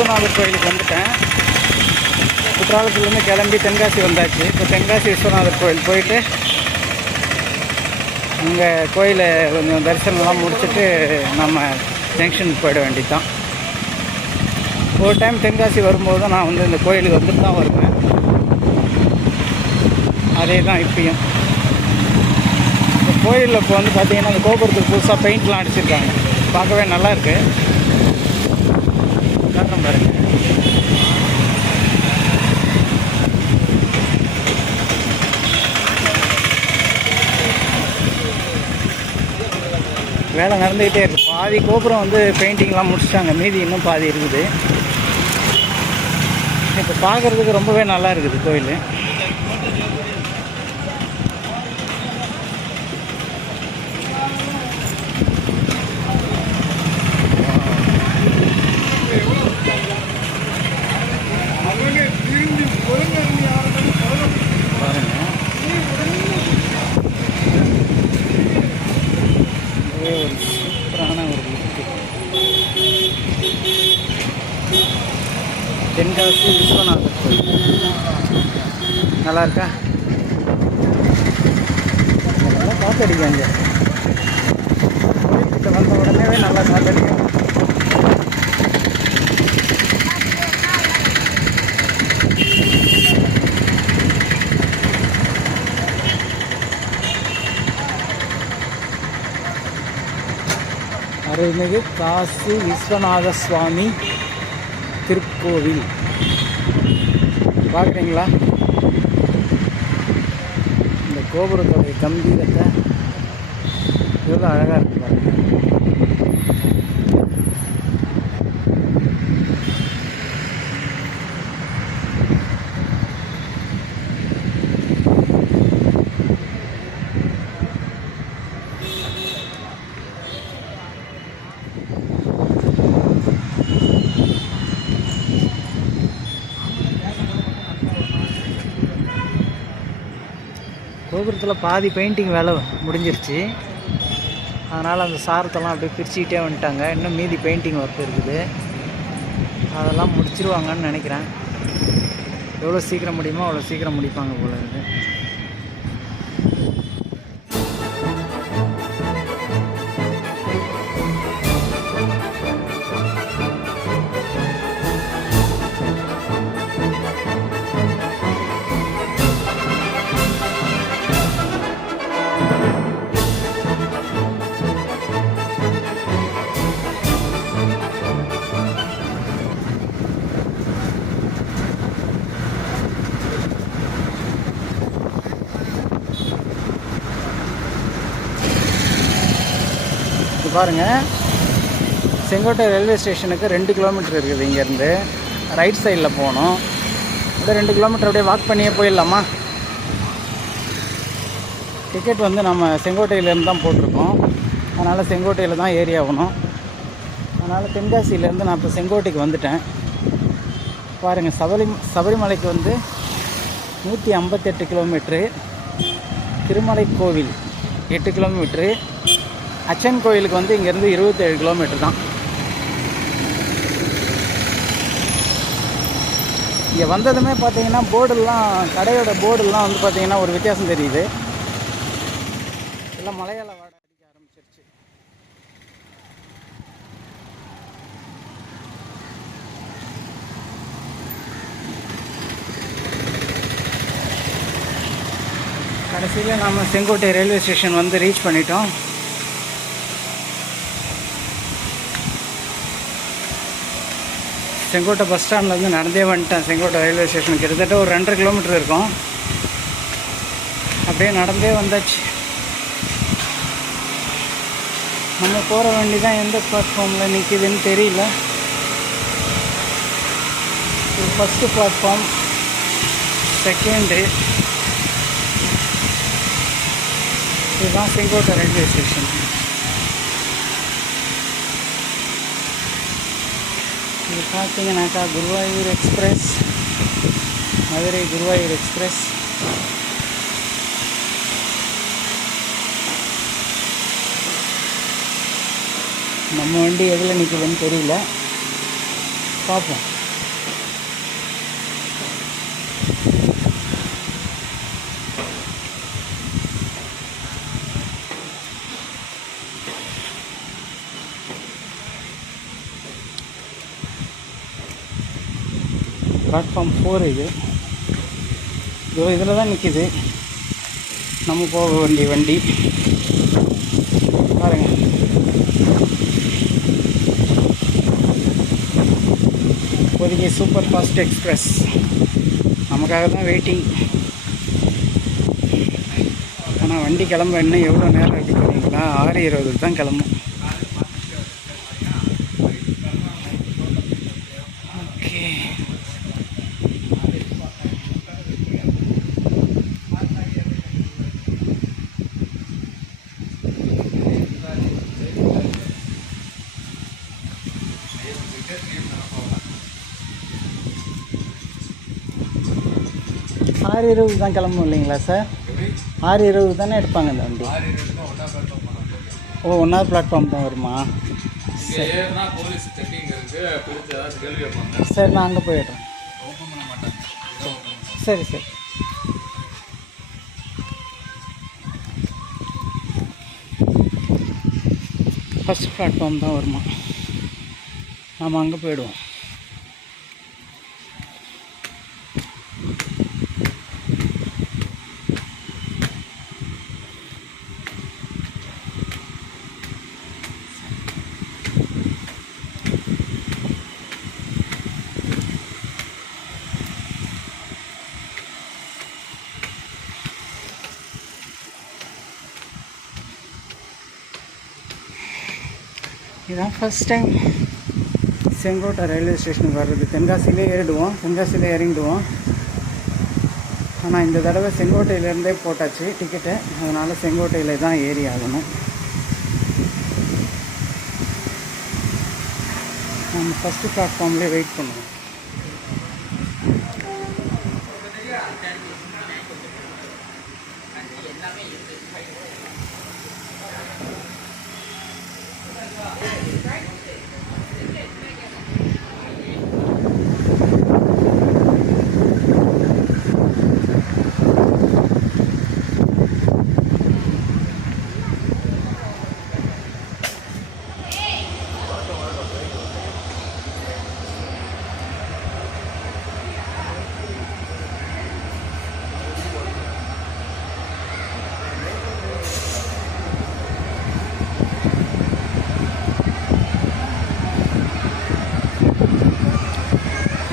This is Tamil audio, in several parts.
விஸ்வநாதர் கோயிலுக்கு வந்துட்டேன். குற்றாலத்துலேருந்து கிளம்பி தென்காசி வந்தாச்சு. இப்போ தென்காசி விஸ்வநாதர் கோயில் போயிட்டு அங்கே கோயிலை கொஞ்சம் தரிசனம்லாம் முடிச்சுட்டு நம்ம ஜங்ஷனுக்கு போயிட வேண்டியதுதான். ஒரு டைம் தென்காசி வரும்போது நான் வந்து இந்த கோயிலுக்கு வந்துட்டு தான் வருவேன். அதே தான் இப்பயும். இந்த கோயிலில் இப்போ வந்து பார்த்திங்கன்னா அந்த கோபுரத்துக்கு புதுசாக பெயிண்ட்லாம் அடிச்சிருக்காங்க. பார்க்கவே நல்லாயிருக்கு காரணம் பாருங்க. வேலை நடந்துக்கிட்டே இருக்கு. பாதி கோபுரம் வந்து பெயிண்டிங்லாம் முடிச்சிட்டாங்க. மீதி இன்னும் பாதி இருக்குது. இப்போ பார்க்குறதுக்கு ரொம்பவே நல்லா இருக்குது கோயில் பாருங்க ஒரே ஒரு சூப்பரான ஒரு லுக்கு தென்காசி விஸ்வநாதர் கோயில் நல்லா இருக்கா நல்லா காத்தடிக்காங்க. கோயில்கிட்ட வந்த உடனே நல்லா காத்தடிக்கும். அருள்மிகு காசி விஸ்வநாத சுவாமி திருக்கோவில். பார்க்குறீங்களா? இந்த கோபுரத்தோடைய கம்பீரத்தை எவ்வளோ அழகாக இருக்கு கோபுரத்தில் பாதி பெயிண்டிங் வேலை முடிஞ்சிருச்சு. அதனால் அந்த சாரத்தெல்லாம் அப்படியே பிரிச்சுக்கிட்டே வந்துட்டாங்க. இன்னும் மீதி பெயிண்டிங் ஒர்க் இருக்குது. அதெல்லாம் முடிச்சிருவாங்கன்னு நினைக்கிறேன். எவ்வளோ சீக்கிரம் முடியுமோ அவ்வளோ சீக்கிரம் முடிப்பாங்க போல இருக்குது பாருங்கள் செங்கோட்டை ரயில்வே ஸ்டேஷனுக்கு ரெண்டு கிலோமீட்டர் இருக்குது இங்கேருந்து. ரைட் சைடில் போகணும். அப்படியே ரெண்டு கிலோமீட்டர் அப்படியே வாக் பண்ணியே போயிடலாமா? டிக்கெட் வந்து நம்ம செங்கோட்டையிலேருந்து தான் போட்டிருக்கோம். அதனால் செங்கோட்டையில் தான் ஏறி ஆகணும். அதனால் தென்காசியிலேருந்து நான் இப்போ செங்கோட்டைக்கு வந்துட்டேன். பாருங்கள் சபரி சபரிமலைக்கு வந்து நூற்றி ஐம்பத்தெட்டு கிலோமீட்ரு திருமலை கோவில் எட்டு கிலோமீட்ரு அச்சன் கோயிலுக்கு வந்து இங்கேருந்து இருபத்தேழு கிலோமீட்டர் தான். இங்கே வந்ததுமே பார்த்தீங்கன்னா போர்டெல்லாம் கடையோட போர்டெல்லாம் வந்து பார்த்தீங்கன்னா ஒரு வித்தியாசம் தெரியுது. எல்லாம் மலையாள வாட அடிக்க ஆரம்பிச்சிருச்சு. கடைசியில் நாம் செங்கோட்டை ரயில்வே ஸ்டேஷன் வந்து ரீச் பண்ணிட்டோம். செங்கோட்டை பஸ் ஸ்டாண்ட்லேருந்து நடந்தே வந்துட்டேன். செங்கோட்டை ரயில்வே ஸ்டேஷன் கிட்டத்தட்ட ஒரு ரெண்டரை கிலோமீட்டர் இருக்கும். அப்படியே நடந்தே வந்தாச்சு. நம்ம போகிற வண்டி தான் எந்த பிளாட்ஃபார்மில் நிற்கிதுன்னு தெரியல. இது ஃபஸ்ட்டு பிளாட்ஃபார்ம் செகண்டு இதுதான் செங்கோட்டை ரயில்வே ஸ்டேஷன் இது பார்த்தீங்கன்னாக்கா குருவாயூர் எக்ஸ்பிரஸ் மதுரை குருவாயூர் எக்ஸ்பிரஸ். நம்ம வண்டி எதில் நிற்குதுன்னு தெரியல. பார்ப்போம். பிளாட்ஃபார்ம் ஃபோர் இது. இதோ இதில் தான் நிற்கிது நம்ம போக வேண்டிய வண்டி. பாருங்க. இப்போதைக்கு சூப்பர் ஃபாஸ்ட் எக்ஸ்பிரஸ் நமக்காக தான் வெயிட்டிங் ஆனால் வண்டி கிளம்ப இன்னும் எவ்வளோ நேரம் இருக்கு தெரியுங்களா? ஆறு இருபதுக்கு தான் கிளம்பும். ஆறு இருபது தான் கிளம்பும் இல்லைங்களா சார்? ஆறு இருபது தானே எடுப்பாங்க இந்த வண்டி? ஓ ஒன்றாவது பிளாட்ஃபார்ம் தான் வருமா? சரி. நான் அங்கே போயிடுறேன். சரி சரி. ஃபஸ்ட் பிளாட்ஃபார்ம் தான் வருமா? நாம் அங்கே போயிடுவோம். நான் ஃபஸ்ட் டைம் செங்கோட்டை ரயில்வே ஸ்டேஷனுக்கு வர்றது தென்காசியிலே ஏறிடுவோம் தென்காசியிலே இறங்கிடுவோம் ஆனால் இந்த தடவை செங்கோட்டையிலேருந்தே போட்டாச்சு டிக்கெட்டை அதனால் செங்கோட்டையில் தான் ஏறி ஆகணும் நம்ம ஃபஸ்ட்டு பிளாட்ஃபார்ம்லேயே வெயிட் பண்ணுவோம் Right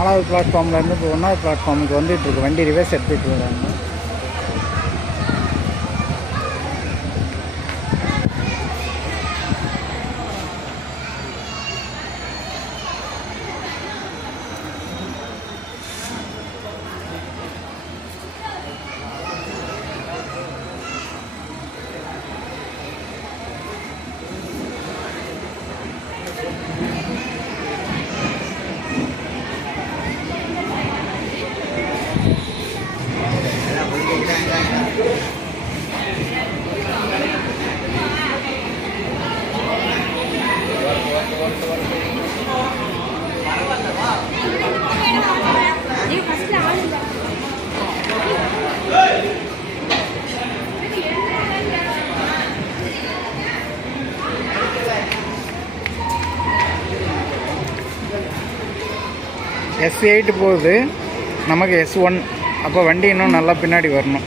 நாலாவது பிளாட்ஃபார்ம்லேருந்து இப்போ ஒன்றாவது பிளாட்ஃபார்முக்கு வந்துட்டு இருக்கு. வண்டி ரிவர்ஸ் எடுத்துகிட்டு வராங்க எஸ் எயிட் போகுது. நமக்கு எஸ் ஒன் அப்போ வண்டி இன்னும் நல்லா பின்னாடி வரணும்.